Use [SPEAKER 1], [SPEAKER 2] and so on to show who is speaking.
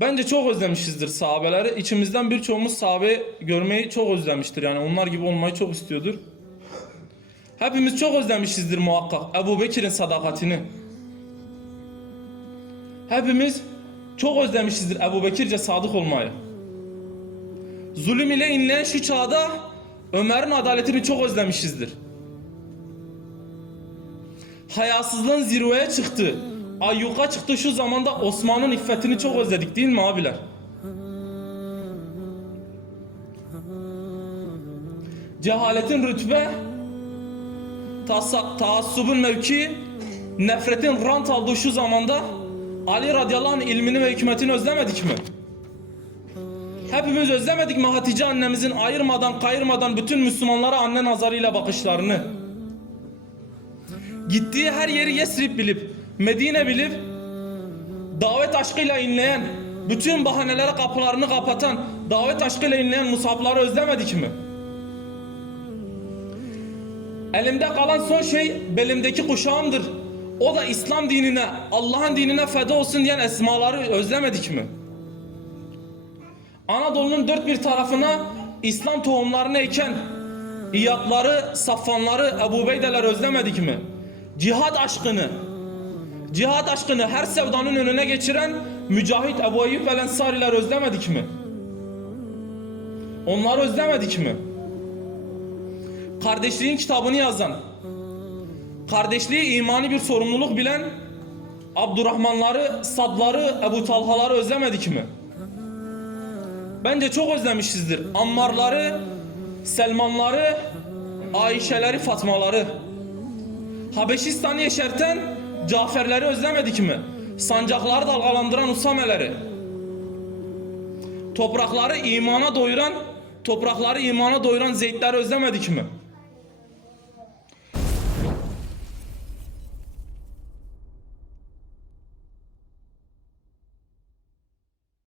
[SPEAKER 1] Bence çok özlemişizdir sahabeleri. İçimizden birçoğumuz sahabe görmeyi çok özlemiştir. Yani onlar gibi olmayı çok istiyordur. Hepimiz çok özlemişizdir muhakkak Ebu Bekir'in sadakatini. Hepimiz çok özlemişizdir Ebu Bekirce sadık olmayı. Zulüm ile inleyen şu çağda Ömer'in adaletini çok özlemişizdir. Hayasızlığın zirveye çıktı. Ayyuka çıktı şu zamanda Osman'ın iffetini çok özledik değil mi abiler? Cehaletin rütbe, taassubun mevki, nefretin rant aldığı şu zamanda Ali radıyallahu anh ilmini ve hikmetini özlemedik mi? Hepimiz özlemedik mi Hatice annemizin ayırmadan kayırmadan bütün Müslümanlara anne nazarıyla bakışlarını? Gittiği her yeri Yesrib bilip, Medine bilip, davet aşkıyla inleyen, bütün bahanelere kapılarını kapatan, davet aşkıyla inleyen musabları özlemedik mi? Elimde kalan son şey belimdeki kuşağımdır. O da İslam dinine, Allah'ın dinine feda olsun diyen esmaları özlemedik mi? Anadolu'nun dört bir tarafına İslam tohumlarını eken İyapları, Saffanları, Ebu Beydeler özlemedik mi? Cihad aşkını, cihad aşkını her sevdanın önüne geçiren Mücahit Ebu Eyyub el Ensariler özlemedik mi? Onları özlemedik mi? Kardeşliğin kitabını yazan, kardeşliği imani bir sorumluluk bilen Abdurrahmanları, Sadları, Ebu Talhaları özlemedik mi? Bence çok özlemişizdir. Ammarları, Selmanları, Ayşeleri, Fatmaları. Habeşistan'ı yeşerten Caferleri özlemedik mi? Sancakları dalgalandıran Usameleri. Toprakları imana doyuran, toprakları imana doyuran Zeydleri özlemedik mi?